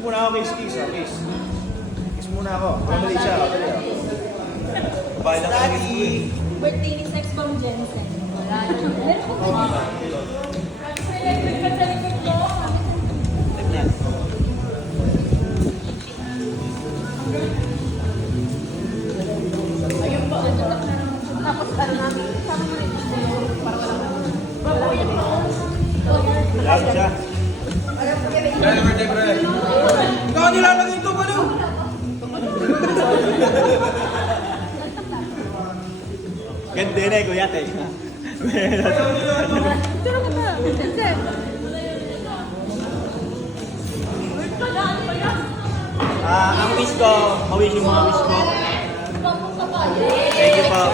muna ako, kiss. Kiss muna ako. Mamali siya. Bahay lang kami. Birthday ni Sex Bomb Jensen. Wala na. Electric pa sa likod mo. Ayun po. Tapos ano namin. Sama mo rin. Para wala na. Lalo siya. Happy birthday, bro. Ikaw nilalagay ito pa no? Ganda na eh, kuya te. Turo ka ba? Jensen. Ang wish ko, ma-wish yung mga wish ko. Thank you po.